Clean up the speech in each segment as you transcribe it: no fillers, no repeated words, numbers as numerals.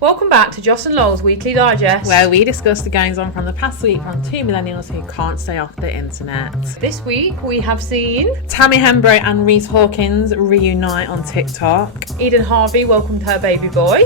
Welcome back to Joss and Lowell's Weekly Digest, where we discuss the goings on from the past week from two millennials who can't stay off the internet. This week we have seen Tammy Hembrow and Reese Hawkins reunite on TikTok. Eden Harvey welcomed her baby boy.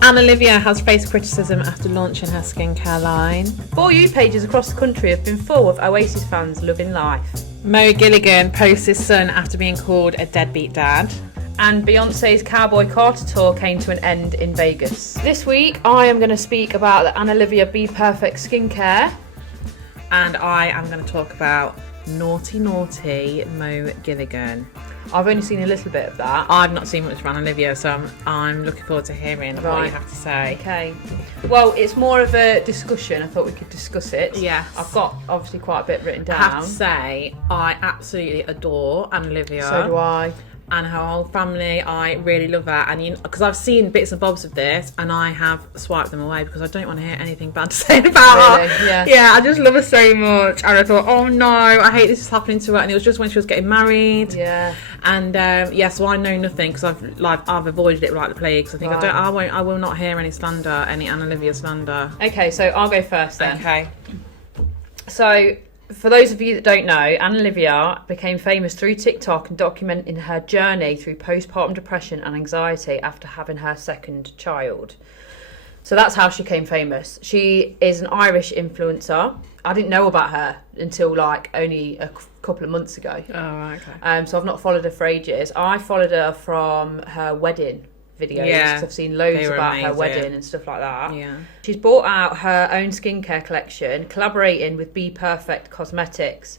Annalivia has faced criticism after launching her skincare line. For You pages across the country have been full of Oasis fans loving life. Gilligan posts his son after being called a deadbeat dad. And Beyonce's Cowboy Carter tour came to an end in Vegas. This week I am going to speak about the Annalivia and Bperfects skincare. And I am going to talk about Naughty Mo Gilligan. I've only seen a little bit of that. I've not seen much of Annalivia, so I'm looking forward to hearing what you have to say. Okay. Well, it's more of a discussion. I thought we could discuss it. Yes. I've got obviously quite a bit written down. I have to say, I absolutely adore Annalivia. So do I. And her whole family, I really love that. And because I've seen bits and bobs of this, and I have swiped them away because I don't want to hear anything bad to say about her. Yeah. Yeah, I just love her so much. And I thought, oh no, I hate this is happening to her. And it was just when she was getting married. Yeah. And so I know nothing because I've avoided it like the plague. Because I think I will not hear any slander, any Annalivia slander. Okay, so I'll go first then. Okay. So, for those of you that don't know, Annalivia became famous through TikTok and documenting her journey through postpartum depression and anxiety after having her second child. So that's how she became famous. She is an Irish influencer. I didn't know about her until only a couple of months ago. Oh, right, okay. So I've not followed her for ages. I followed her from her wedding videos. Yeah, I've seen loads about amazing. her wedding and stuff like that. Yeah. She's brought out her own skincare collection, collaborating with Bperfect Cosmetics.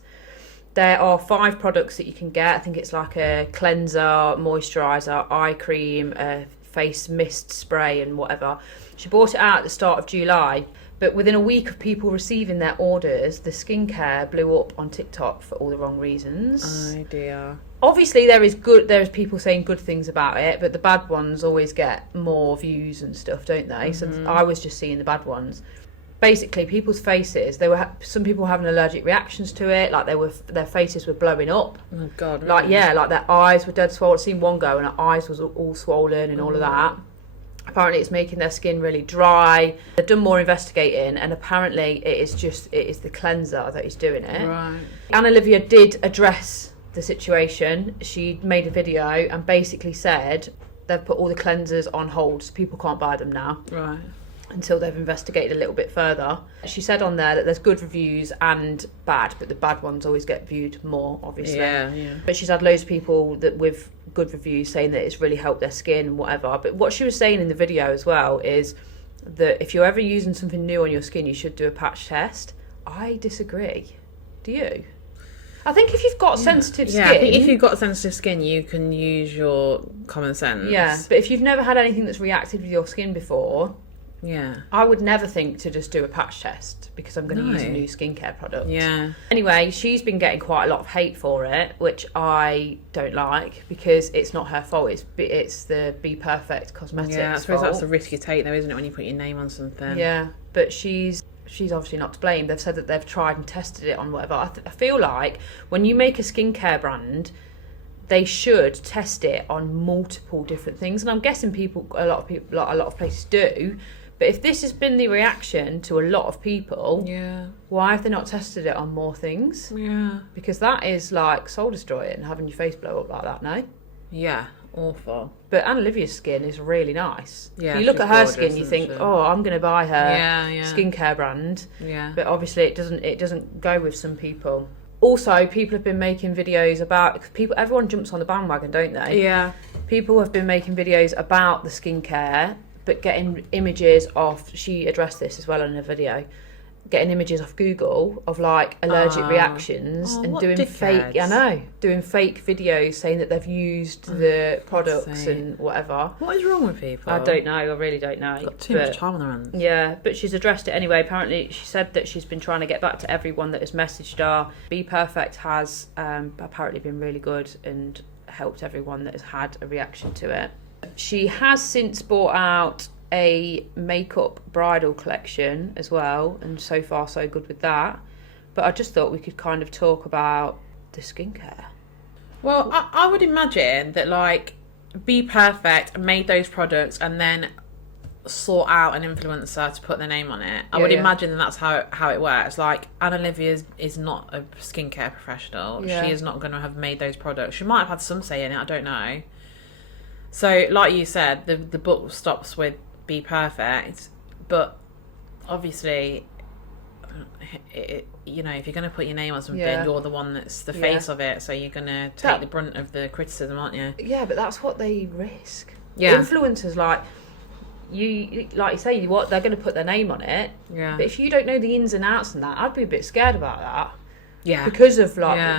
There are 5 products that you can get. I think it's like a cleanser, moisturiser, eye cream, a face mist spray and whatever. She brought it out at the start of July, but within a week of people receiving their orders, the skincare blew up on TikTok for all the wrong reasons. Oh dear. Obviously there is people saying good things about it, but the bad ones always get more views and stuff, don't they? So I was just seeing the bad ones. Basically, people's faces, some people were having allergic reactions to it, their faces were blowing up. Oh God. Really? Like their eyes were dead swollen. I've seen one go and her eyes was all swollen and all of that. Apparently it's making their skin really dry. They've done more investigating and apparently it is the cleanser that is doing it. Right. Annalivia did address the situation. She made a video and basically said they've put all the cleansers on hold, so people can't buy them now. Right. Until they've investigated a little bit further. She said on there that there's good reviews and bad, but the bad ones always get viewed more, obviously. Yeah. But she's had loads of people that with good reviews saying that it's really helped their skin and whatever. But what she was saying in the video as well is that if you're ever using something new on your skin, you should do a patch test. I disagree. Do you? I think if you've got sensitive skin... Yeah, I think if you've got sensitive skin, you can use your common sense. Yeah, but if you've never had anything that's reacted with your skin before... Yeah. I would never think to just do a patch test because I'm going to use a new skincare product. Yeah. Anyway, she's been getting quite a lot of hate for it, which I don't like because it's not her fault. It's the Bperfect Cosmetics Yeah, I suppose fault. that's a risk you take though, isn't it, when you put your name on something? Yeah, but she's obviously not to blame. They've said that they've tried and tested it on whatever. I feel like when you make a skincare brand, they should test it on multiple different things, and I'm guessing a lot of places do. But if this has been the reaction to a lot of people, why have they not tested it on more things? Yeah. Because that is soul destroying, having your face blow up like that, no? Yeah, awful. But Annalivia's skin is really nice. Yeah, if you look at her gorgeous, skin, you think, oh, I'm going to buy her skincare brand. Yeah. But obviously it doesn't go with some people. Also, people have been making videos about... Everyone jumps on the bandwagon, don't they? Yeah. People have been making videos about the skincare, but getting images off... She addressed this as well in a video. Getting images off Google of allergic reactions and doing fake... I know. Doing fake videos saying that they've used the products and whatever. What is wrong with people? I don't know. I really don't know. Got too much time on their hands. Yeah, but she's addressed it anyway. Apparently, she said that she's been trying to get back to everyone that has messaged her. Bperfect has apparently been really good and helped everyone that has had a reaction to it. She has since brought out a makeup bridal collection as well, and so far so good with that. But I just thought we could kind of talk about the skincare. Well, I would imagine that Bperfect made those products and then sought out an influencer to put their name on it. I would imagine that that's how it works. Like, Annalivia is not a skincare professional. She is not going to have made those products. She might have had some say in it, I don't know. So, like you said, the book stops with Be Perfect, but obviously, you know, if you're going to put your name on something, you're the one that's the face of it, so you're going to take the brunt of the criticism, aren't you? Yeah, but that's what they risk. Yeah. Influencers, like you say, they're going to put their name on it. Yeah. But if you don't know the ins and outs and that, I'd be a bit scared about that. Yeah. Because of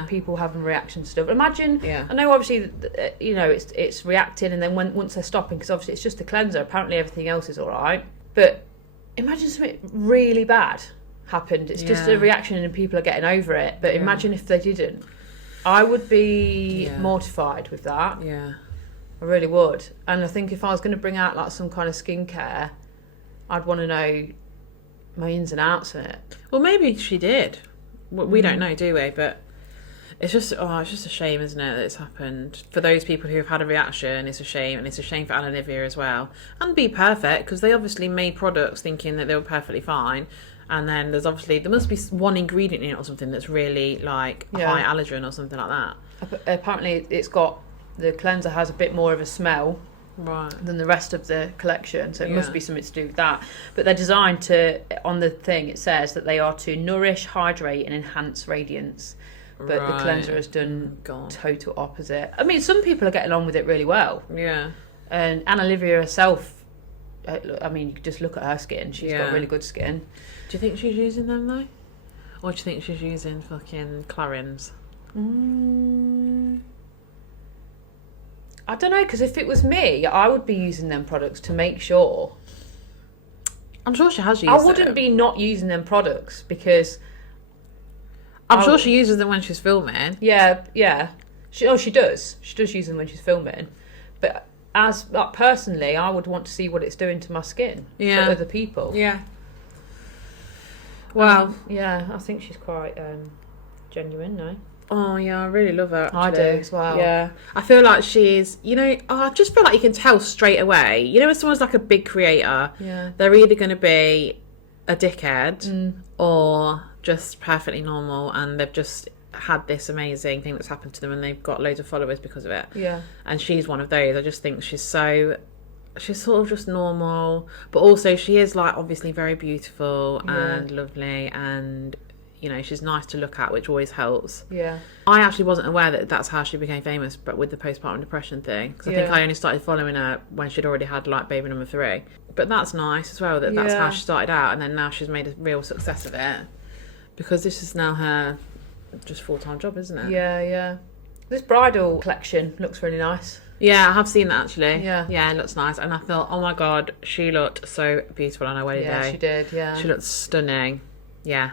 people having reaction to stuff. Imagine, I know obviously, you know, it's reacting, and then once they're stopping, because obviously it's just a cleanser. Apparently everything else is all right. But imagine something really bad happened. It's just a reaction, and people are getting over it. But imagine if they didn't. I would be mortified with that. Yeah. I really would. And I think if I was going to bring out like some kind of skincare, I'd want to know my ins and outs in it. Well, maybe she did. We don't know, do we? But it's just a shame, isn't it, that it's happened. For those people who have had a reaction, it's a shame. And it's a shame for Annalivia as well. And Be Perfect, because they obviously made products thinking that they were perfectly fine. And then there must be one ingredient in it or something that's really like high allergen or something like that. Apparently the cleanser has a bit more of a smell than the rest of the collection, so it must be something to do with that. But they're designed to, on the thing it says that they are to nourish, hydrate and enhance radiance, but the cleanser has done total opposite. I mean, some people are getting on with it really well, and Annalivia herself, I mean, you could just look at her skin, she's got really good skin. Do you think she's using them though, or do you think she's using fucking Clarins? I don't know, because if it was me, I would be using them products to make sure. I'm sure she has used them. I wouldn't be not using them products, because I'm sure she uses them when she's filming. Yeah. She does. She does use them when she's filming. But personally, I would want to see what it's doing to my skin for other people. Yeah. Well. I think she's quite genuine, no? Oh, yeah, I really love her, actually. I do as well. Yeah. I feel like she's, you know, I just feel like you can tell straight away. You know, when someone's like a big creator, they're either going to be a dickhead or just perfectly normal, and they've just had this amazing thing that's happened to them and they've got loads of followers because of it. Yeah. And she's one of those. I just think she's sort of just normal, but also she is like obviously very beautiful and lovely, and you know, she's nice to look at, which always helps. Yeah. I actually wasn't aware that that's how she became famous, but with the postpartum depression thing. Because I think I only started following her when she'd already had, like, baby number 3. But that's nice as well, that's how she started out, and then now she's made a real success of it. Because this is now her just full-time job, isn't it? Yeah. This bridal collection looks really nice. Yeah, I have seen that, actually. Yeah, it looks nice. And I thought, oh my God, she looked so beautiful on her wedding day. Yeah, she did, She looked stunning. Yeah.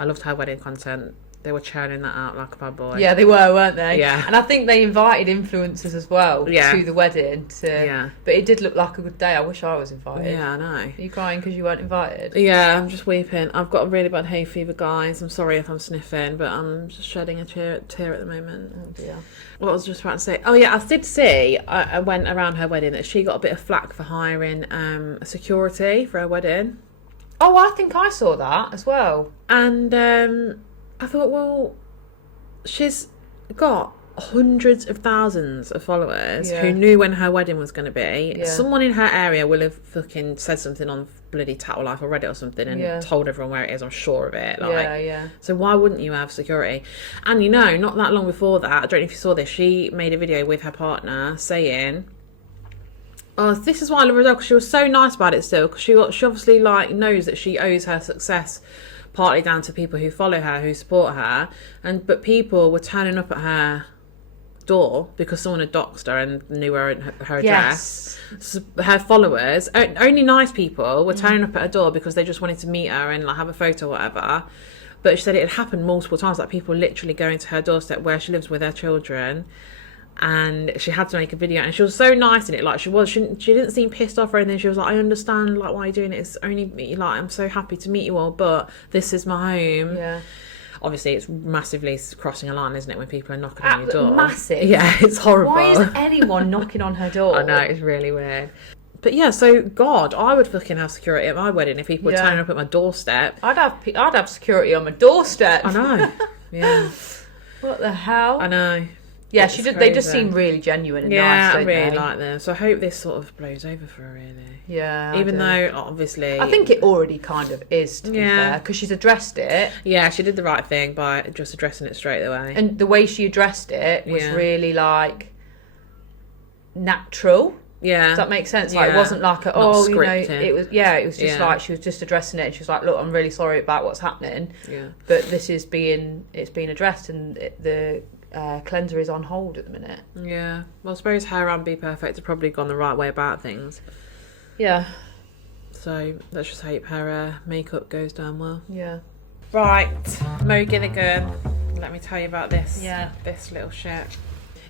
I loved her wedding content. They were churning that out like a bad boy. Yeah, they were, weren't they? Yeah. And I think they invited influencers as well to the wedding. But it did look like a good day. I wish I was invited. Yeah, I know. Are you crying because you weren't invited? Yeah, I'm just weeping. I've got a really bad hay fever, guys. I'm sorry if I'm sniffing, but I'm just shedding a tear at the moment. Oh dear. What was I just about to say? Oh yeah, I did see, I went around her wedding, that she got a bit of flack for hiring security for her wedding. Oh, I think I saw that as well. And I thought, well, she's got hundreds of thousands of followers who knew when her wedding was going to be. Yeah. Someone in her area will have fucking said something on bloody Tattle Life or Reddit or something and told everyone where it is, I'm sure of it. So why wouldn't you have security? And you know, not that long before that, I don't know if you saw this, she made a video with her partner saying, oh, this is why I love her dog, because she was so nice about it still, because she obviously like knows that she owes her success partly down to people who follow her, who support her, but people were turning up at her door because someone had doxed her and knew her address. Yes. So her followers, only nice people, were turning up at her door because they just wanted to meet her and like have a photo or whatever. But she said it had happened multiple times, like people literally going to her doorstep where she lives with her children. And she had to make a video, and she was so nice in it. Like she didn't seem pissed off or anything. She was like, I understand like why you're doing it. It's only me. Like I'm so happy to meet you all, but this is my home. Yeah. Obviously, it's massively crossing a line, isn't it, when people are knocking on your door? Massive. Yeah, it's horrible. Why is anyone knocking on her door? I know, it's really weird. But yeah, so God, I would fucking have security at my wedding if people were turning up at my doorstep. I'd have security on my doorstep. I know. Yeah. What the hell? I know. Yeah, she did. They just seem really genuine and nice. Yeah, I really like them. So I hope this sort of blows over for her, really. Yeah. Even though, obviously, I think it already kind of is, to be fair, because she's addressed it. Yeah, she did the right thing by just addressing it straight away. And the way she addressed it was really like natural. Yeah. Does that make sense? Like, it wasn't like it was just like she was just addressing it and she was like, look, I'm really sorry about what's happening. Yeah. But this is being addressed and the cleanser is on hold at the minute. Yeah. Well, I suppose her and Bperfects have probably gone the right way about things. Yeah. So let's just hope her makeup goes down well. Yeah. Right. Mo Gilligan. Let me tell you about this. Yeah. This little shit.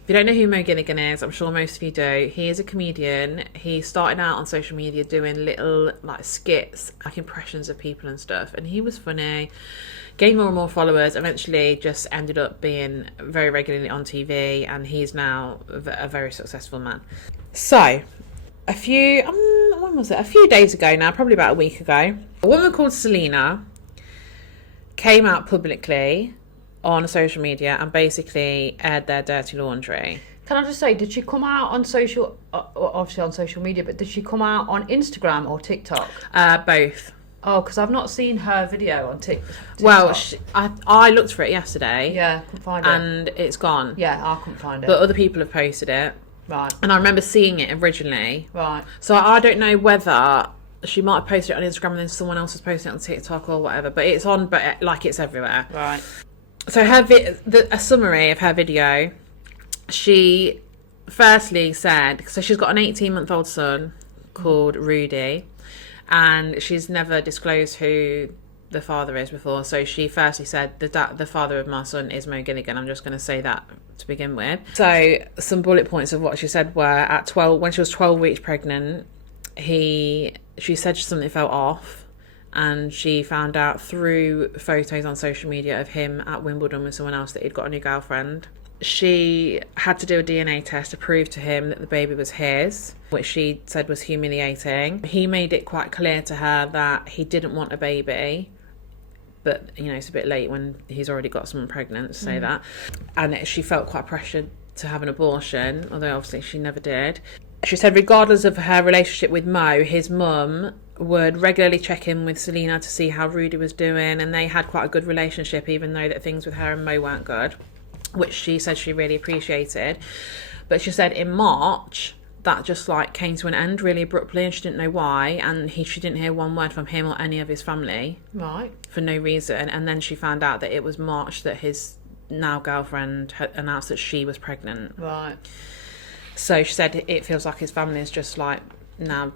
If you don't know who Mo Gilligan is, I'm sure most of you do. He is a comedian. He started out on social media doing little like skits, like impressions of people and stuff. And he was funny. Gained more and more followers. Eventually just ended up being very regularly on TV. And he's now a very successful man. So, a few days ago now, probably about a week ago, a woman called Selena came out publicly on social media and basically aired their dirty laundry. Can I just say, did she come out on obviously on social media, but did she come out on Instagram or TikTok? Both. Oh, because I've not seen her video on TikTok. Well, I looked for it yesterday. Yeah, couldn't find it. And it's gone. Yeah, I couldn't find it. But other people have posted it. Right. And I remember seeing it originally. Right. So I don't know whether she might have posted it on Instagram and then someone else has posted it on TikTok or whatever. But it's on, but like it's everywhere. Right. So a summary of her video, she firstly said, so she's got an 18-month-old son called Rudy, and she's never disclosed who the father is before. So she firstly said, the father of my son is Mo Gilligan. I'm just going to say that to begin with. So some bullet points of what she said were, when she was 12 weeks pregnant, she said something felt off. And she found out through photos on social media of him at Wimbledon with someone else that he'd got a new girlfriend. She had to do a DNA test to prove to him that the baby was his, which she said was humiliating. He made it quite clear to her that he didn't want a baby, but, you know, it's a bit late when he's already got someone pregnant to say that. And she felt quite pressured to have an abortion, although obviously she never did. She said regardless of her relationship with Mo, his mum would regularly check in with Selena to see how Rudy was doing, and they had quite a good relationship, even though that things with her and Mo weren't good, which she said she really appreciated. But she said in March that just like came to an end really abruptly, and she didn't know why, and she didn't hear one word from him or any of his family, right, for no reason. And then she found out that it was March that his now girlfriend had announced that she was pregnant. Right. So she said it feels like his family is just like now,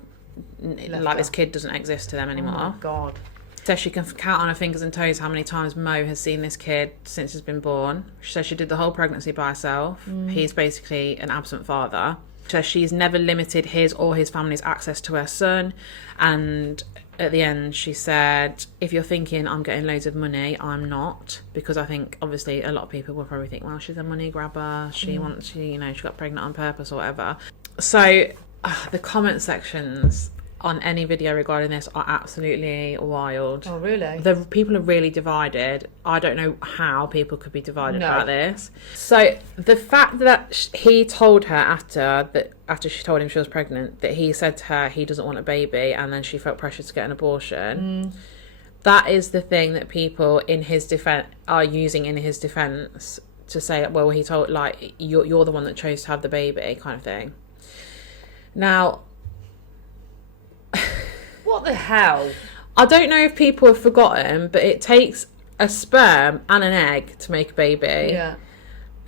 like this kid doesn't exist to them anymore. Oh my God. So she can count on her fingers and toes how many times Mo has seen this kid since he's been born. She says she did the whole pregnancy by herself. He's basically an absent father. She says she's never limited his or his family's access to her son. And at the end, she said, if you're thinking I'm getting loads of money, I'm not. Because I think, obviously, a lot of people will probably think, well, she's a money grabber. She she got pregnant on purpose or whatever. So the comment sections on any video regarding this are absolutely wild. Oh, really? The people are really divided. I don't know how people could be divided about this. So the fact that he told her after she told him she was pregnant, that he said to her he doesn't want a baby, and then she felt pressured to get an abortion. That is the thing that people in his defense are using in his defense to say, well, he told, like, you're the one that chose to have the baby, kind of thing. Now, what the hell? I don't know if people have forgotten, but it takes a sperm and an egg to make a baby. Yeah.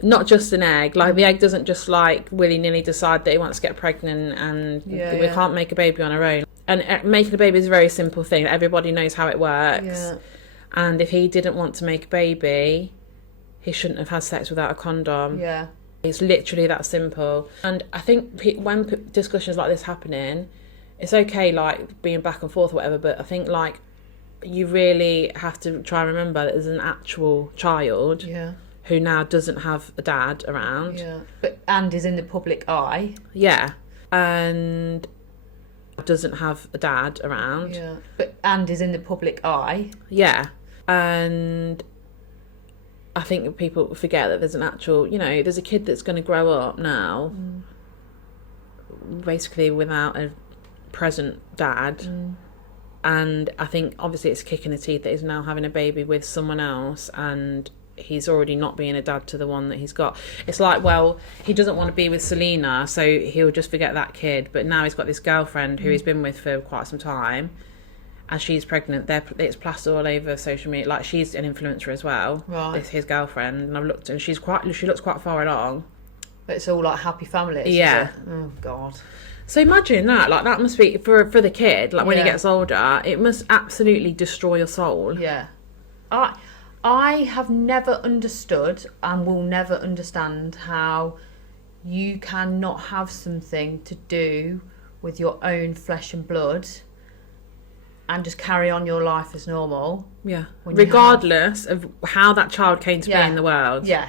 Not just an egg. Like, the egg doesn't just, like, willy-nilly decide that it wants to get pregnant and we can't make a baby on our own. And making a baby is a very simple thing. Everybody knows how it works. Yeah. And if he didn't want to make a baby, he shouldn't have had sex without a condom. Yeah. It's literally that simple. And I think when discussions like this happening, it's okay, like, being back and forth or whatever, but I think, like, you really have to try and remember that there's an actual child who now doesn't have a dad around. Yeah. And is in the public eye. Yeah. And doesn't have a dad around. Yeah. And is in the public eye. Yeah. And I think people forget that there's an actual, there's a kid that's going to grow up now basically without a present dad. And I think obviously it's kicking the teeth that he's now having a baby with someone else, and he's already not being a dad to the one that he's got. It's like, well, he doesn't want to be with Selena, so he'll just forget that kid. But now he's got this girlfriend who he's been with for quite some time, and she's pregnant. It's plastered all over social media. Like, she's an influencer as well. Right. It's his girlfriend, and I've looked, and she looks quite far along. But it's all like happy families. Yeah. Oh God. So imagine that. Like, that must be for the kid. Like, when he gets older, it must absolutely destroy your soul. Yeah. I have never understood and will never understand how you cannot have something to do with your own flesh and blood and just carry on your life as normal. Yeah. Regardless of how that child came to be in the world. Yeah.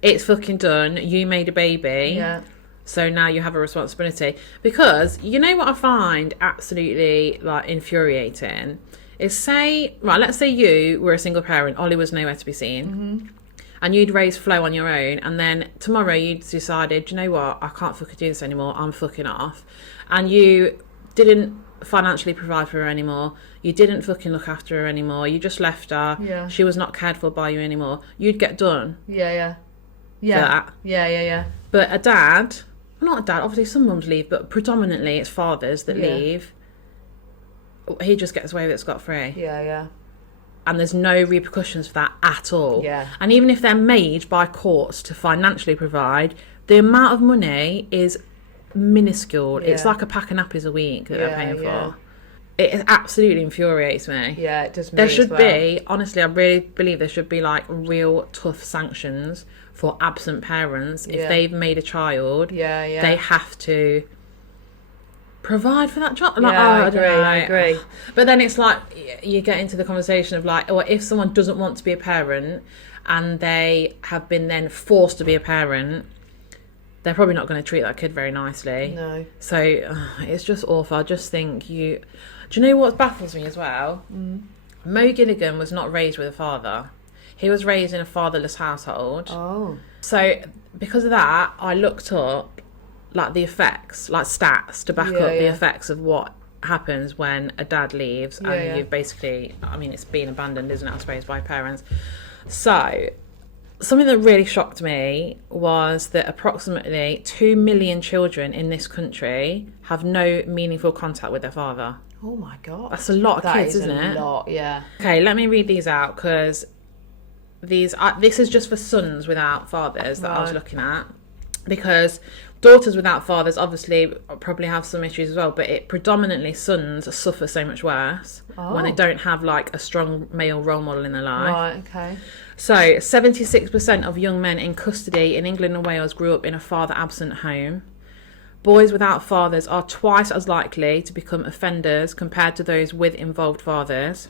It's fucking done. You made a baby. Yeah. So now you have a responsibility. Because you know what I find absolutely like infuriating is let's say you were a single parent, Ollie was nowhere to be seen, and you'd raised Flo on your own, and then tomorrow you decided, you know what, I can't fucking do this anymore, I'm fucking off, and you didn't financially provide for her anymore, you didn't fucking look after her anymore, you just left her, she was not cared for by you anymore, you'd get done. Yeah. For that. Yeah. But not a dad, obviously some mums leave, but predominantly it's fathers that leave. He just gets away with it scot-free. Yeah. And there's no repercussions for that at all. Yeah. And even if they're made by courts to financially provide, the amount of money is minuscule. Yeah. It's like a pack of nappies a week that they're paying for. It absolutely infuriates me. Yeah, it does me There should as well. be, honestly, I really believe there should be like real tough sanctions for absent parents. If they've made a child, they have to provide for that child. Like, I agree. But then it's like you get into the conversation of like, or if someone doesn't want to be a parent and they have been then forced to be a parent, they're probably not going to treat that kid very nicely. No. So it's just awful. I just think do you know what baffles me as well? Mo Gilligan was not raised with a father. He was raised in a fatherless household. Oh. So because of that, I looked up like the effects, like stats to back up the effects of what happens when a dad leaves and you've basically, I mean, it's been abandoned, isn't it, I suppose, by parents. So something that really shocked me was that approximately 2 million children in this country have no meaningful contact with their father. Oh my God. That's a lot of kids, isn't it? That is a lot, yeah. Okay, let me read these out because this is just for sons without fathers that I was looking at, because daughters without fathers obviously probably have some issues as well, but it predominantly sons suffer so much worse when they don't have like a strong male role model in their life. Right, okay. So 76% of young men in custody in England and Wales grew up in a father absent home. Boys without fathers are twice as likely to become offenders compared to those with involved fathers.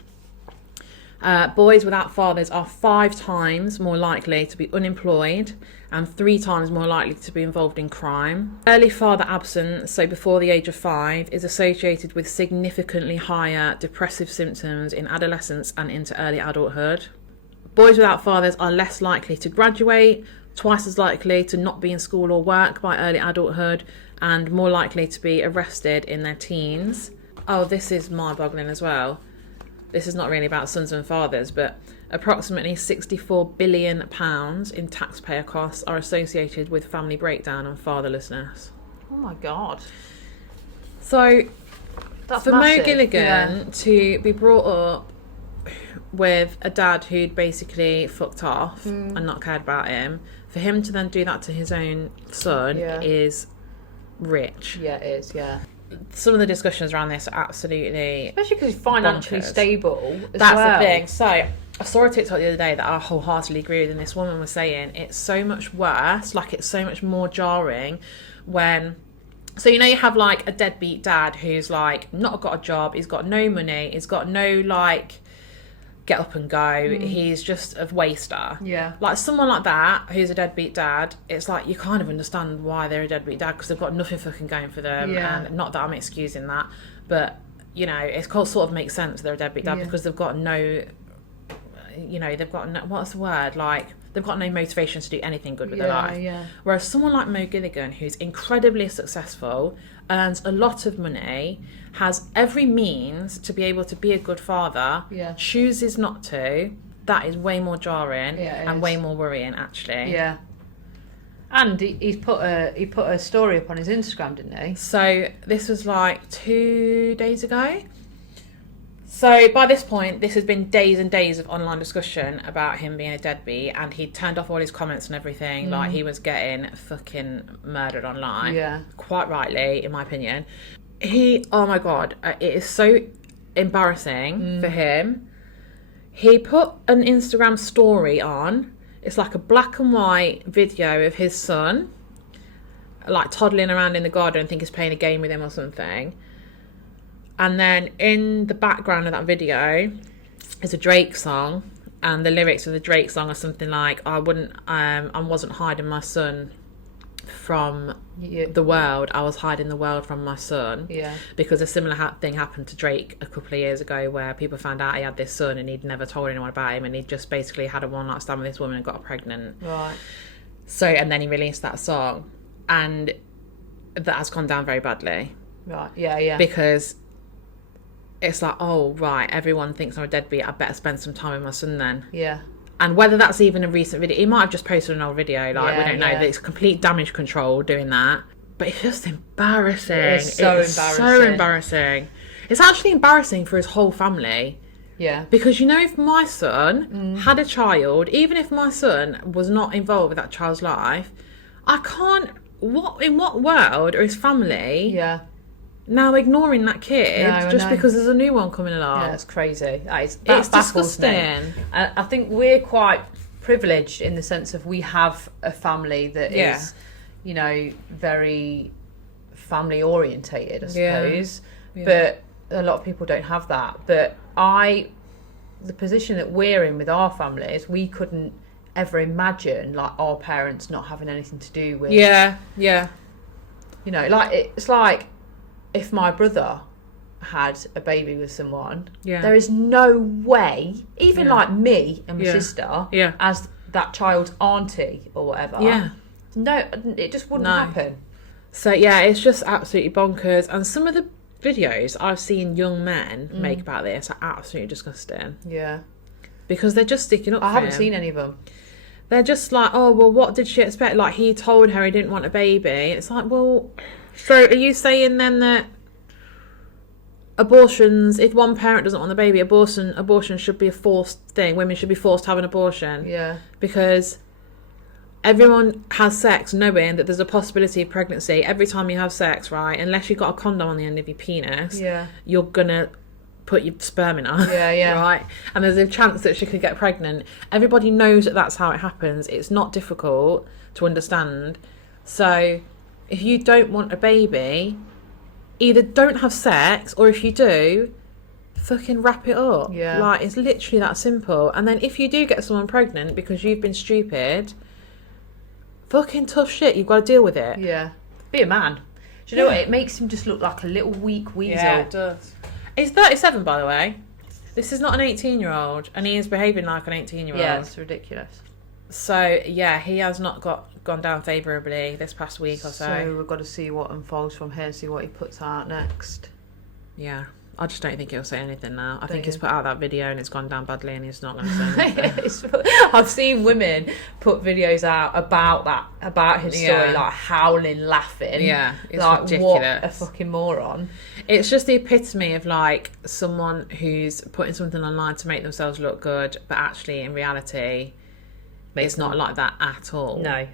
Boys without fathers are 5 times more likely to be unemployed and 3 times more likely to be involved in crime. Early father absence, so before the age of 5, is associated with significantly higher depressive symptoms in adolescence and into early adulthood. Boys without fathers are less likely to graduate, twice as likely to not be in school or work by early adulthood, and more likely to be arrested in their teens. Oh, this is mind-boggling as well. This is not really about sons and fathers, but approximately £64 billion in taxpayer costs are associated with family breakdown and fatherlessness. Oh my God. So That's for massive. Mo Gilligan to be brought up with a dad who'd basically fucked off and not cared about him, for him to then do that to his own son is rich. Yeah, it is, yeah. Some of the discussions around this are absolutely especially because he's financially bonkers. Stable as That's well. the thing. So I saw a TikTok the other day that I wholeheartedly agree with, and this woman was saying it's so much worse, like it's so much more jarring when, so you know, you have like a deadbeat dad who's like not got a job, he's got no money, he's got no like get up and go. He's just a waster. Yeah. Like someone like that who's a deadbeat dad, it's like you kind of understand why they're a deadbeat dad, because they've got nothing fucking going for them. Yeah. And not that I'm excusing that, but you know, it sort of makes sense they're a deadbeat dad because they've got no, you know, they've got no, what's the word, like they've got no motivation to do anything good with their life. Yeah. Whereas someone like Mo Gilligan, who's incredibly successful, earns a lot of money, has every means to be able to be a good father, chooses not to, that is way more jarring and way more worrying, actually. Yeah. And he put a story up on his Instagram, didn't he? So this was like 2 days ago. So by this point, this has been days and days of online discussion about him being a deadbeat, and he'd turned off all his comments and everything. Like, he was getting fucking murdered online. Yeah. Quite rightly, in my opinion. Oh my God, it is so embarrassing for him. He put an Instagram story on. It's like a black and white video of his son, like toddling around in the garden. I think he's playing a game with him or something. And then in the background of that video is a Drake song, and the lyrics of the Drake song are something like, I wasn't hiding my son from the world, I was hiding the world from my son. Yeah. Because a similar thing happened to Drake a couple of years ago, where people found out he had this son and he'd never told anyone about him, and he'd just basically had a one-night stand with this woman and got her pregnant. Right. So, and then he released that song, and that has gone down very badly. Right. Yeah. Because it's like, oh, right, everyone thinks I'm a deadbeat, I better spend some time with my son then. Yeah. And whether that's even a recent video, he might have just posted an old video, like, we don't know, that it's complete damage control doing that. But it's just embarrassing. It's so embarrassing. It's actually embarrassing for his whole family. Yeah. Because, you know, if my son had a child, even if my son was not involved with that child's life, I can't, in what world are his family now ignoring that kid just because there's a new one coming along? Yeah, that's crazy. It's disgusting. I think we're quite privileged in the sense of we have a family that is, you know, very family orientated, I suppose. Yeah. But a lot of people don't have that. But the position that we're in with our families, we couldn't ever imagine like our parents not having anything to do with. Yeah. You know, like it's like if my brother had a baby with someone, there is no way, even like me and my sister, as that child's auntie or whatever, no, it just wouldn't happen. So yeah, it's just absolutely bonkers. And some of the videos I've seen young men make about this are absolutely disgusting. Yeah. Because they're just sticking up for him. I haven't seen any of them. They're just like, oh, well, what did she expect? Like, he told her he didn't want a baby. It's like, well, so are you saying then that abortions, if one parent doesn't want the baby, abortion should be a forced thing? Women should be forced to have an abortion? Yeah. Because everyone has sex knowing that there's a possibility of pregnancy. Every time you have sex, right, unless you've got a condom on the end of your penis, you're going to put your sperm in her. Yeah. Right? And there's a chance that she could get pregnant. Everybody knows that that's how it happens. It's not difficult to understand. So if you don't want a baby, either don't have sex, or if you do, fucking wrap it up. Yeah. Like, it's literally that simple. And then if you do get someone pregnant because you've been stupid, fucking tough shit, you've got to deal with it. Yeah. Be a man. Do you know what? It makes him just look like a little weak weasel. Yeah, it does. He's 37, by the way. This is not an 18-year-old, and he is behaving like an 18-year-old. Yeah, it's ridiculous. So, yeah, he has not gone down favourably this past week or so. So we've got to see what unfolds from here, see what he puts out next. Yeah. I just don't think he'll say anything now. I think he's put out that video and it's gone down badly and he's not going to say anything. I've seen women put videos out about his story, like howling, laughing. Yeah, it's like, ridiculous. What a fucking moron. It's just the epitome of like someone who's putting something online to make themselves look good, but actually in reality, it's not like that at all. No.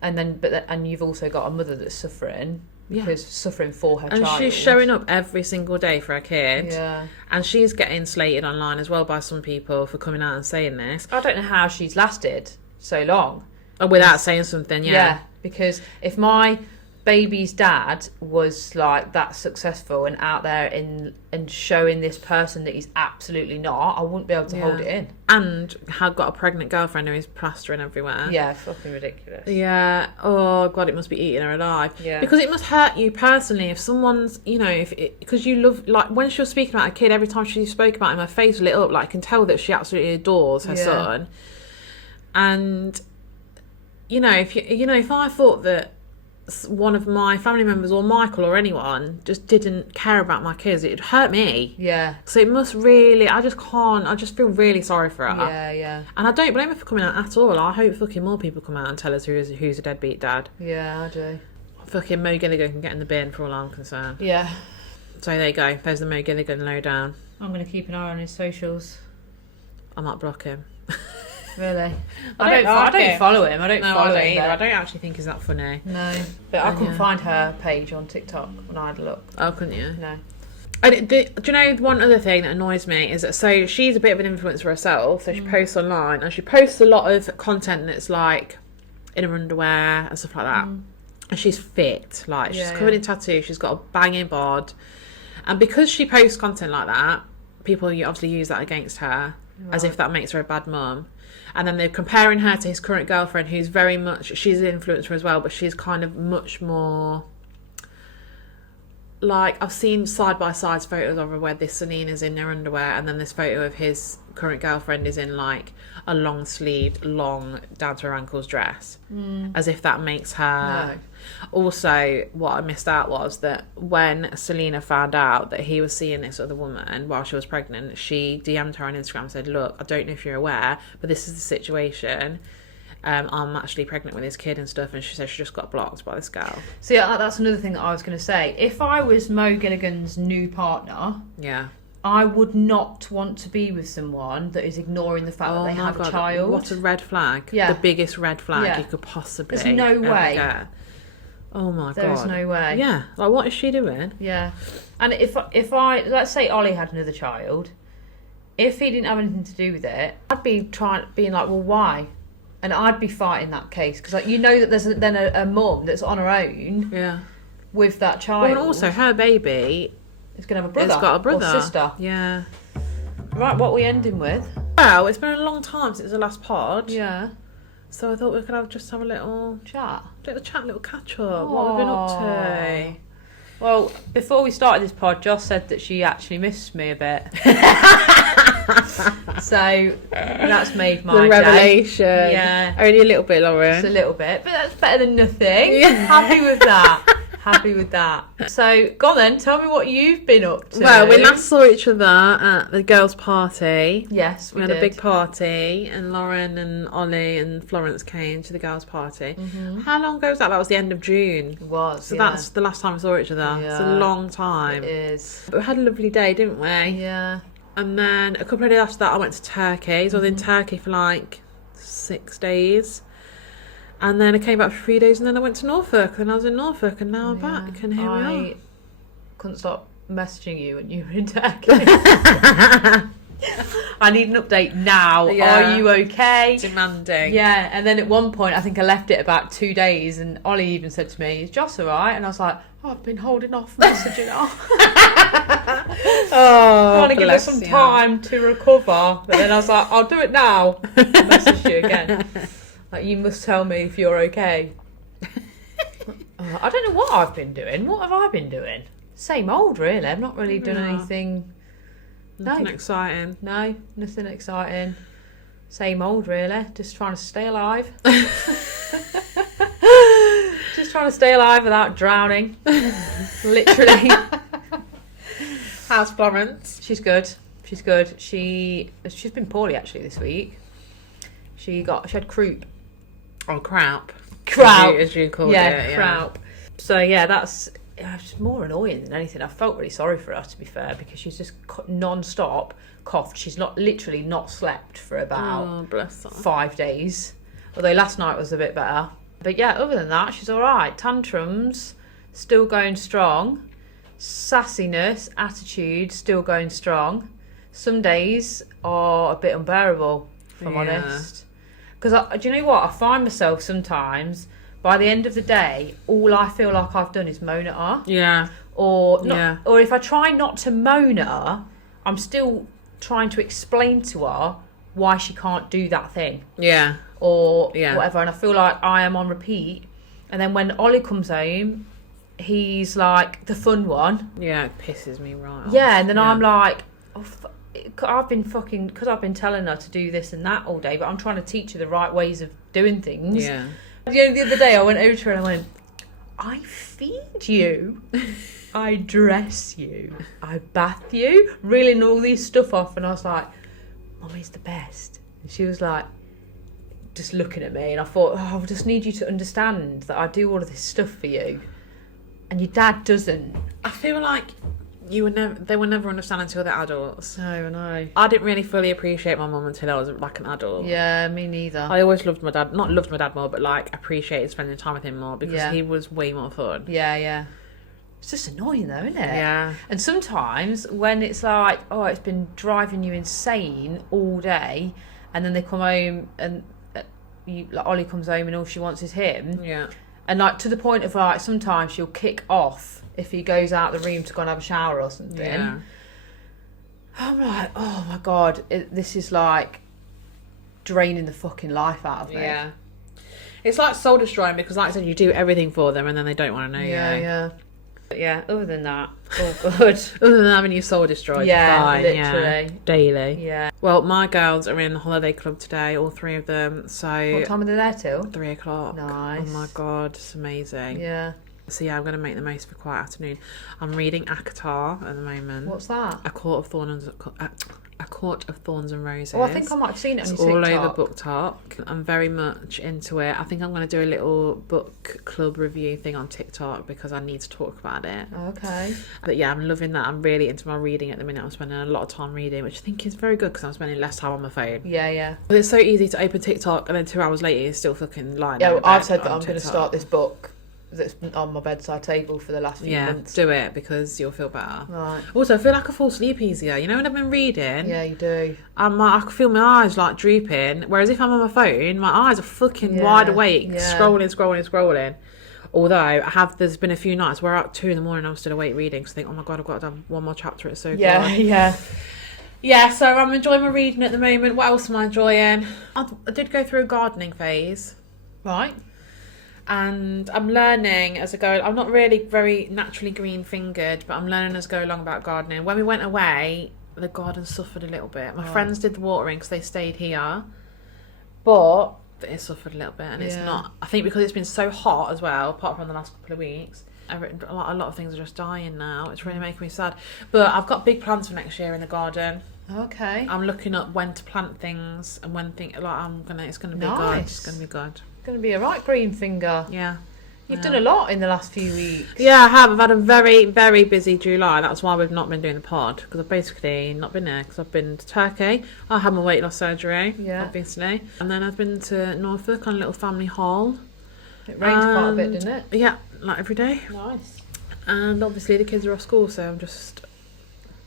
And you've also got a mother that's suffering. Because suffering for her child. And she's showing up every single day for her kid. Yeah. And she's getting slated online as well by some people for coming out and saying this. I don't know how she's lasted so long. Without saying something, Yeah, because if my baby's dad was like that successful and out there and showing this person that he's absolutely not, I wouldn't be able to hold it in. And had got a pregnant girlfriend who is plastering everywhere. Yeah, fucking ridiculous. Yeah. Oh God, it must be eating her alive. Yeah. Because it must hurt you personally if someone's, you know, because you love, like when she was speaking about a kid, every time she spoke about him, her face lit up. Like I can tell that she absolutely adores her son. And you know, if I thought that one of my family members or Michael or anyone just didn't care about my kids, it'd hurt me. Yeah. So it must really, I just feel really sorry for her. Yeah. And I don't blame her for coming out at all. I hope fucking more people come out and tell us who's a deadbeat dad. Yeah, I do. Fucking Mo Gilligan can get in the bin for all I'm concerned. Yeah. So there you go. There's the Mo Gilligan lowdown. I'm going to keep an eye on his socials. I might block him. Really? I don't follow him. I don't follow him either. I don't actually think he's that funny. No. But I couldn't find her page on TikTok when I had a look. Oh, couldn't you? No. Do you know one other thing that annoys me is that, so she's a bit of an influencer herself, so she posts online and she posts a lot of content that's like in her underwear and stuff like that. And she's fit, like she's covered in tattoos, she's got a banging bod, and because she posts content like that, people obviously use that against her as if that makes her a bad mum. And then they're comparing her to his current girlfriend, who's very much, she's an influencer as well, but she's kind of much more, like, I've seen side-by-side photos of her where this Selina's in her underwear and then this photo of his current girlfriend is in, like, a long-sleeved, long, down to her ankles dress. As if that makes her... No. Also, what I missed out was that when Selina found out that he was seeing this other woman while she was pregnant, she DM'd her on Instagram and said, look, I don't know if you're aware, but this is the situation. I'm actually pregnant with this kid and stuff, and she said she just got blocked by this girl. See, that's another thing that I was going to say. If I was Mo Gilligan's new partner, I would not want to be with someone that is ignoring the fact that they have a child. What a red flag. The biggest red flag you could possibly There's no way. Get. Oh my God. There's no way. Yeah. Like, what is she doing? Yeah. And if I let's say Ollie had another child, if he didn't have anything to do with it, I'd be being like, well, why? And I'd be fighting that case because, like, you know that there's then a mum that's on her own with that child. Well, and also her baby is going to have a brother. It's got a brother. Or sister. Yeah. Right, what are we ending with? Well, it's been a long time since the last pod. Yeah. So I thought we could just have a little chat. Little catch up. What we've been up to. Well, before we started this pod, Joss said that she actually missed me a bit. So that's made my the revelation. Day. Yeah. Only a little bit, Lauren. Just a little bit, but that's better than nothing. Yeah. Happy with that. Happy with that. So, go on then, tell me what you've been up to. Well, we last saw each other at the girls' party. Yes, we had did. A big party, and Lauren and Ollie and Florence came to the girls' party. How long ago was that? That was the end of June. It was, So that's the last time we saw each other. Yeah. It's a long time. It is. But we had a lovely day, didn't we? Yeah. And then a couple of days after that, I went to Turkey. So I was in Turkey for like 6 days. And then I came back for 3 days, and then I went to Norfolk, and I was in Norfolk, and now I'm back, and here we are. I couldn't stop messaging you when you were in Turkey. I need an update now. Yeah. Are you okay? Demanding. Yeah, and then at one point, I think I left it about 2 days, and Ollie even said to me, is Joss alright? And I was like, I've been holding off messaging her. Trying to give her some time to recover. But then I was like, I'll do it now. I'll message you again. Like, you must tell me if you're okay. I don't know what I've been doing. What have I been doing? Same old, really. I've not really done anything. Nothing exciting. No, nothing exciting. Same old, really. Just trying to stay alive. Just trying to stay alive without drowning. Literally. How's Florence? She's good. She's good. She's been poorly, actually, this week. She had croup. Oh, crap. Crap. As you call it. Yeah, crap. So, yeah, that's just more annoying than anything. I felt really sorry for her, to be fair, because she's just non-stop coughed. She's literally not slept for about 5 days. Although last night was a bit better. But, yeah, other than that, she's all right. Tantrums, still going strong. Sassiness, attitude, still going strong. Some days are a bit unbearable, if I'm honest. Because, do you know what? I find myself sometimes by the end of the day, all I feel like I've done is moan at her. Yeah. Or if I try not to moan at her, I'm still trying to explain to her why she can't do that thing. Yeah. Or whatever. And I feel like I am on repeat. And then when Ollie comes home, he's like the fun one. Yeah, it pisses me right off. Yeah, and then I'm like, I've been telling her to do this and that all day, but I'm trying to teach her the right ways of doing things. Yeah. The other day I went over to her and I went, I feed you, I dress you, I bath you, reeling all these stuff off, and I was like, Mummy's the best. And she was like, just looking at me, and I thought, I just need you to understand that I do all of this stuff for you, and your dad doesn't. I feel like they will never understand until they're adults. No, I know. I didn't really fully appreciate my mum until I was like an adult. Yeah, me neither. I always loved my dad. Not loved my dad more, but like appreciated spending time with him more because he was way more fun. Yeah. It's just annoying though, isn't it? Yeah. And sometimes when it's like, it's been driving you insane all day, and then they come home and Ollie comes home and all she wants is him. Yeah. And like to the point of like sometimes she'll kick off if he goes out the room to go and have a shower or something. Yeah. I'm like, oh my God, this is like draining the fucking life out of me. Yeah. It's like soul destroying because, like I said, you do everything for them and then they don't want to know you. Yeah. But yeah, other than that, all good. Other than having your soul destroyed, fine. Literally. Yeah, daily. Yeah. Well, my girls are in the holiday club today, all three of them. So what time are they there till? 3 o'clock. Nice. Oh my God, it's amazing. Yeah. So yeah, I'm going to make the most of a quiet afternoon. I'm reading Akatar at the moment. What's that? A Court of Thorns and Roses. Oh, I think I might have seen it on it's your all TikTok. over BookTok. I'm very much into it. I think I'm going to do a little book club review thing on TikTok because I need to talk about it. Okay. But yeah, I'm loving that. I'm really into my reading at the minute. I'm spending a lot of time reading, which I think is very good because I'm spending less time on my phone. Yeah. But it's so easy to open TikTok and then 2 hours later you're still fucking lying. Yeah, I've said that I'm going to start this book that's been on my bedside table for the last few months. Do it because you'll feel better. Right. Also, I feel like I fall asleep easier. You know when I've been reading? Yeah, you do. I can feel my eyes like drooping. Whereas if I'm on my phone, my eyes are fucking wide awake, scrolling. Although there's been a few nights where at 2 a.m. I'm still awake reading because I think, oh my God, I've got to have one more chapter. It's so good. Yeah, so I'm enjoying my reading at the moment. What else am I enjoying? I did go through a gardening phase. Right. And I'm learning as I go. I'm not really very naturally green-fingered, but I'm learning as I go along about gardening. When we went away, the garden suffered a little bit. My friends did the watering because they stayed here. But it suffered a little bit. And it's not... I think because it's been so hot as well, apart from the last couple of weeks, a lot of things are just dying now. It's really making me sad. But I've got big plans for next year in the garden. Okay. I'm looking at when to plant things and when it's going to be good. It's going to be good. Going to be a right green finger. Yeah. You've done a lot in the last few weeks. Yeah, I have. I've had a very, very busy July. That's why we've not been doing the pod, because I've basically not been there, because I've been to Turkey. I had my weight loss surgery, obviously. And then I've been to Norfolk on a little family haul. It rained quite a bit, didn't it? Yeah, like every day. Nice. And obviously the kids are off school, so I'm just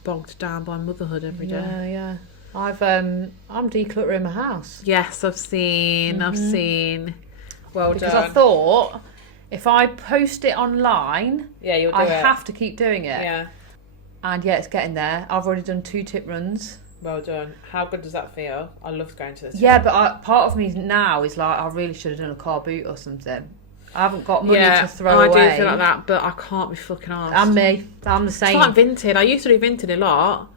bogged down by motherhood every day. Yeah. I'm decluttering my house. Yes, I've seen. Well because done. I thought if I post it online, you'll do I it. have to keep doing it. Yeah. And it's getting there. I've already done 2 tip runs. Well done. How good does that feel? I love going to this. Yeah, but part of me now is like, I really should have done a car boot or something. I haven't got money to throw away. I do feel like that, but I can't be fucking arsed. And me. I'm the same. It's like Vinted. I used to do Vinted a lot.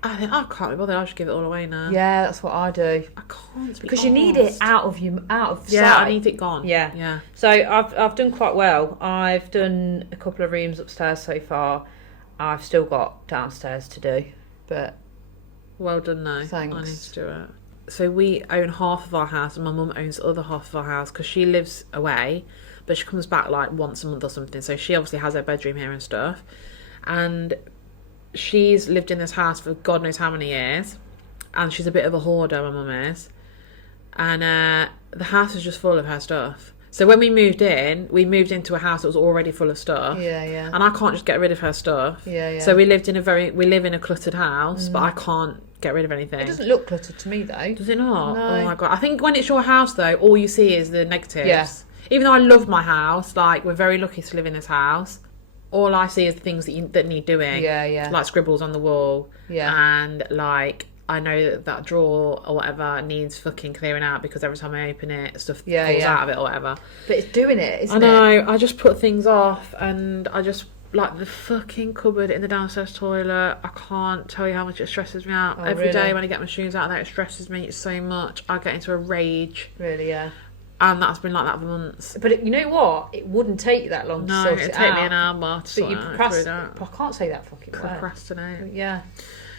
I think I can't be bothered. I'll just give it all away now. Yeah, that's what I do. I can't because you need it out of sight. Yeah, I need it gone. Yeah. So I've done quite well. I've done a couple of rooms upstairs so far. I've still got downstairs to do, but well done though. Thanks. I need to do it. So we own half of our house, and my mum owns the other half of our house because she lives away, but she comes back like once a month or something. So she obviously has her bedroom here and stuff, and she's lived in this house for God knows how many years, and she's a bit of a hoarder, my mum is, and the house is just full of her stuff. So when we moved into a house that was already full of stuff. Yeah. And I can't just get rid of her stuff. Yeah. So we live in a cluttered house, but I can't get rid of anything. It doesn't look cluttered to me though. Does it not? No. Oh my God. I think when it's your house though, all you see is the negatives. Yeah. even though I love my house, like, we're very lucky to live in this house, all I see is the things that need doing. Yeah. Like scribbles on the wall. Yeah. And, like, I know that drawer or whatever needs fucking clearing out because every time I open it, stuff falls out of it or whatever. But it's doing it, isn't it? I know. I just put things off, and I just, like, the fucking cupboard in the downstairs toilet, I can't tell you how much it stresses me out. Every day when I get my shoes out of there, it stresses me so much. I get into a rage. Really, yeah. And that's been like that for months. But you know what? It wouldn't take you that long to sort it out. No, it'd take me an hour to sort it out. I can't say that fucking word. Procrastinate. Yeah.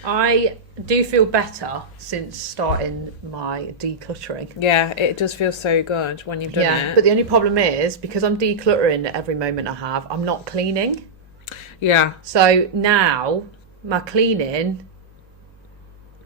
I do feel better since starting my decluttering. Yeah, it does feel so good when you've done it. But the only problem is, because I'm decluttering at every moment I have, I'm not cleaning. Yeah. So now, my cleaning,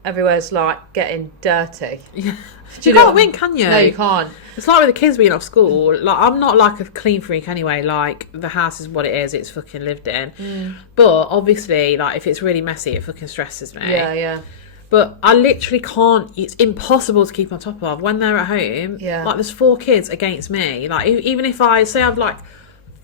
everywhere's like getting dirty. Yeah. You can't win, can you? No, you can't. It's like with the kids being off school. Like, I'm not like a clean freak anyway. Like, the house is what it is. It's fucking lived in. But obviously, like, if it's really messy, it fucking stresses me. Yeah. But I literally can't. It's impossible to keep on top of when they're at home. Yeah. Like, there's 4 kids against me. Like, even if I say I've like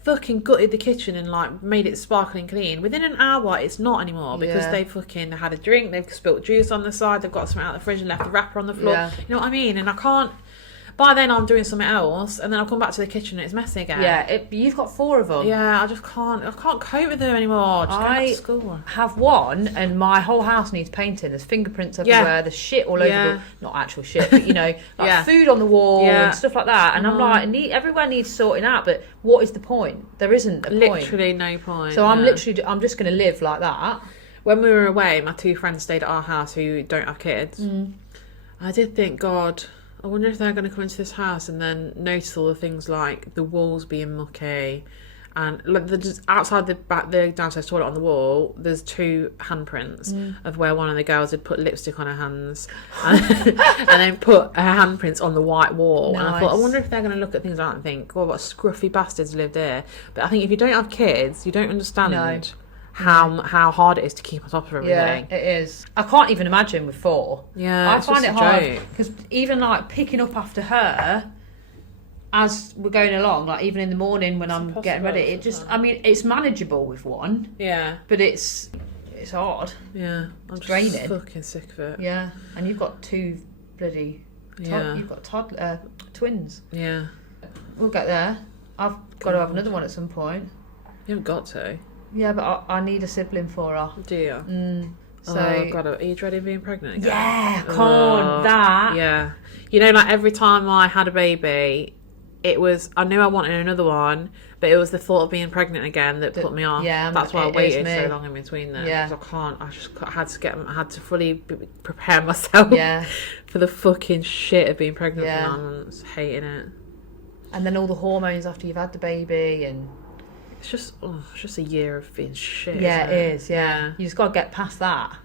fucking gutted the kitchen and like made it sparkling clean, within an hour it's not anymore because they fucking had a drink, they've spilt juice on the side, they've got something out of the fridge and left the wrapper on the floor. You know what I mean? And I can't. By then I'm doing something else, and then I'll come back to the kitchen and it's messy again. Yeah, you've got 4 of them. Yeah, I just can't. I can't cope with them anymore. Just going back to school. Have one, and my whole house needs painting. There's fingerprints everywhere. There's shit all over the, not actual shit, but you know, like food on the wall and stuff like that. And I'm like, everywhere needs sorting out. But what is the point? There isn't a point. Literally no point. So I'm just going to live like that. When we were away, my 2 friends stayed at our house who don't have kids. I did think, God, I wonder if they're going to come into this house and then notice all the things like the walls being mucky, and like outside the downstairs toilet on the wall, there's 2 handprints of where one of the girls had put lipstick on her hands and then put her handprints on the white wall. Nice. And I thought, I wonder if they're going to look at things like that and think, oh, what scruffy bastards lived here. But I think if you don't have kids, you don't understand how hard it is to keep on top of everything. Yeah, it is. I can't even imagine with 4. Yeah, I find it hard because even like picking up after her as we're going along, like even in the morning when I'm getting ready, it just, I mean, it's manageable with 1. Yeah. But it's hard. Yeah. I'm just draining. Fucking sick of it. Yeah. And you've got 2 bloody you've got twins. Yeah. We'll get there. I've got to have another one at some point. You haven't got to. Yeah, but I need a sibling for her. Do you? So, God, are you dreading being pregnant again? Yeah, that. Yeah. You know, like every time I had a baby, it was, I knew I wanted another one, but it was the thought of being pregnant again that put me off. Yeah, that's why I waited so long in between them. Yeah. Because I had to fully prepare myself for the fucking shit of being pregnant for 9 months, hating it. And then all the hormones after you've had the baby, and it's just a year of being shit. Yeah, it is. Yeah, you just got to get past that.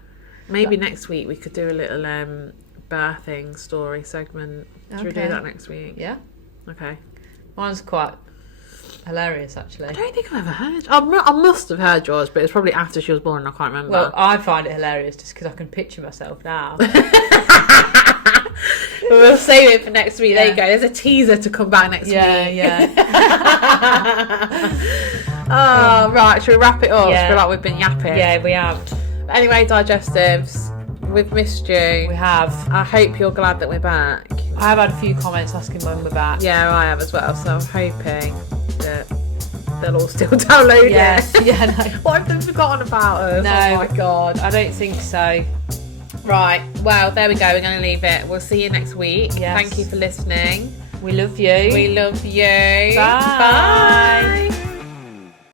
Maybe next week we could do a little birthing story segment. Should we do that next week? Yeah. Okay. Mine's quite hilarious, actually. I don't think I've ever heard. I must have heard yours, but it's probably after she was born and I can't remember. Well, I find it hilarious just because I can picture myself now. We'll save it for next week. There you go. There's a teaser to come back next week. Yeah. Oh, right. Should we wrap it up? I feel like we've been yapping. Yeah, we have. But anyway, digestives, we've missed you. We have. I hope you're glad that we're back. I have had a few comments asking when we're back. Yeah, I have as well. So I'm hoping that they'll all still download it. Yeah, no. What if they've forgotten about us? No. Oh my God. I don't think so. Right, well, there we go. We're going to leave it. We'll see you next week. Yes. Thank you for listening. We love you. We love you. Bye. Bye.